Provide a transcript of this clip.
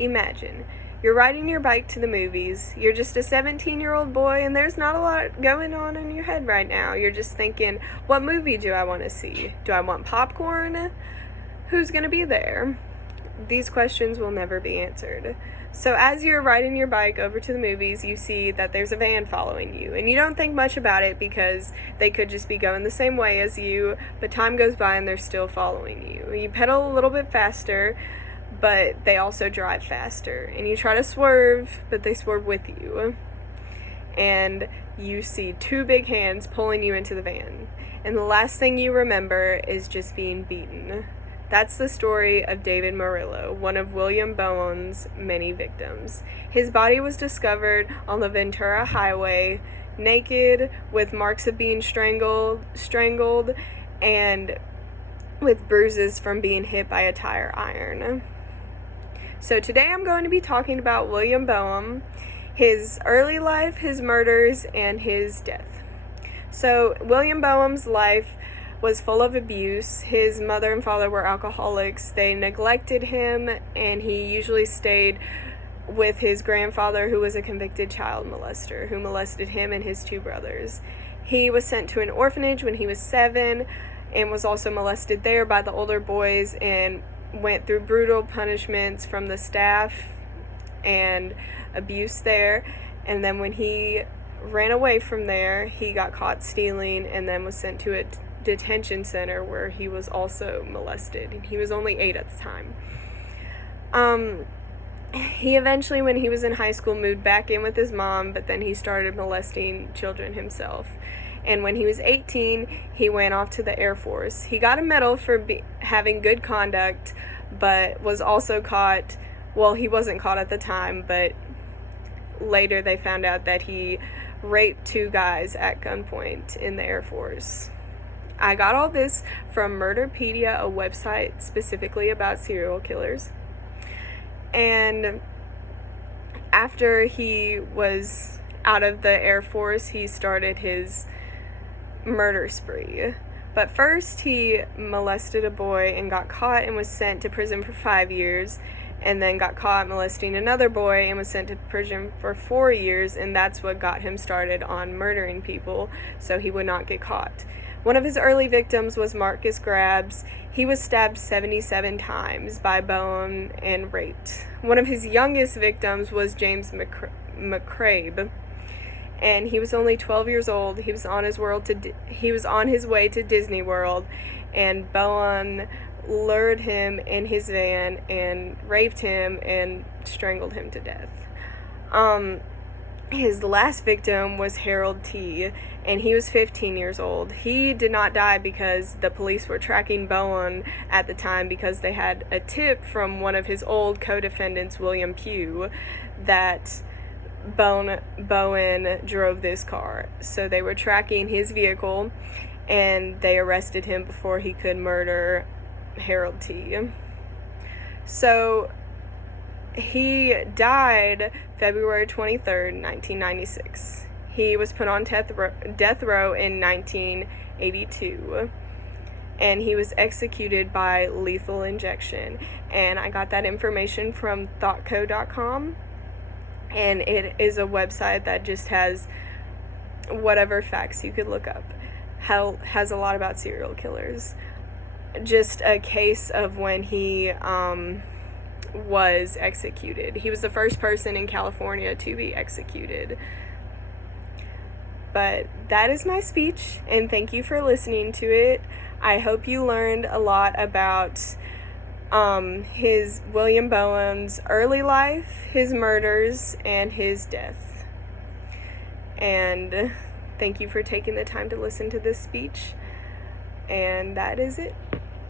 Imagine, you're riding your bike to the movies, you're just a 17-year-old boy, and there's not a lot going on in your head right now. You're just thinking, what movie do I want to see? Do I want popcorn? Who's going to be there? These questions will never be answered. So as you're riding your bike over to the movies, you see that there's a van following you, and you don't think much about it because they could just be going the same way as you, but time goes by and they're still following you. You pedal a little bit faster, but they also drive faster, and you try to swerve, but they swerve with you. And you see two big hands pulling you into the van, and the last thing you remember is just being beaten. That's the story of David Murillo, one of William Bowen's many victims. His body was discovered on the Ventura Highway, naked, with marks of being strangled, and with bruises from being hit by a tire iron. So today I'm going to be talking about William Bowen, his early life, his murders, and his death. So William Bowen's life was full of abuse. His mother and father were alcoholics. They neglected him, and he usually stayed with his grandfather, who was a convicted child molester, who molested him and his two brothers. He was sent to an orphanage when he was 7 and was also molested there by the older boys and went through brutal punishments from the staff and abuse there. And then when he ran away from there, he got caught stealing and then was sent to a detention center where he was also molested. He was only 8 at the time. He eventually, when he was in high school, moved back in with his mom, but then he started molesting children himself. And when he was 18, he went off to the Air Force. He got a medal for having good conduct, but was also caught. Well, he wasn't caught at the time, but later they found out that he raped 2 guys at gunpoint in the Air Force. I got all this from Murderpedia, a website specifically about serial killers. And after he was out of the Air Force, he started his murder spree. But first he molested a boy and got caught and was sent to prison for 5 years, and then got caught molesting another boy and was sent to prison for 4 years, and that's what got him started on murdering people, so he would not get caught. One of his early victims was Marcus Grabbs. He was stabbed 77 times by Bowen and raped. One of his youngest victims was James McCabe, and he was only 12 years old. He was on his way to Disney World, and Bowen lured him in his van and raped him and strangled him to death. His last victim was Harold T., and he was 15 years old. He did not die because the police were tracking Bowen at the time because they had a tip from one of his old co-defendants, William Pugh, that Bowen drove this car. So they were tracking his vehicle, and they arrested him before he could murder Harold T. So he died February 23rd, 1996. He was put on death row in 1982, and he was executed by lethal injection. And I got that information from thoughtco.com, and it is a website that just has whatever facts you could look up. Has a lot about serial killers. Just a case of when he was executed. He was the first person in California to be executed. But that is my speech, and thank you for listening to it. I hope you learned a lot about his William Bowen's early life, his murders, and his death. And thank you for taking the time to listen to this speech. And that is it.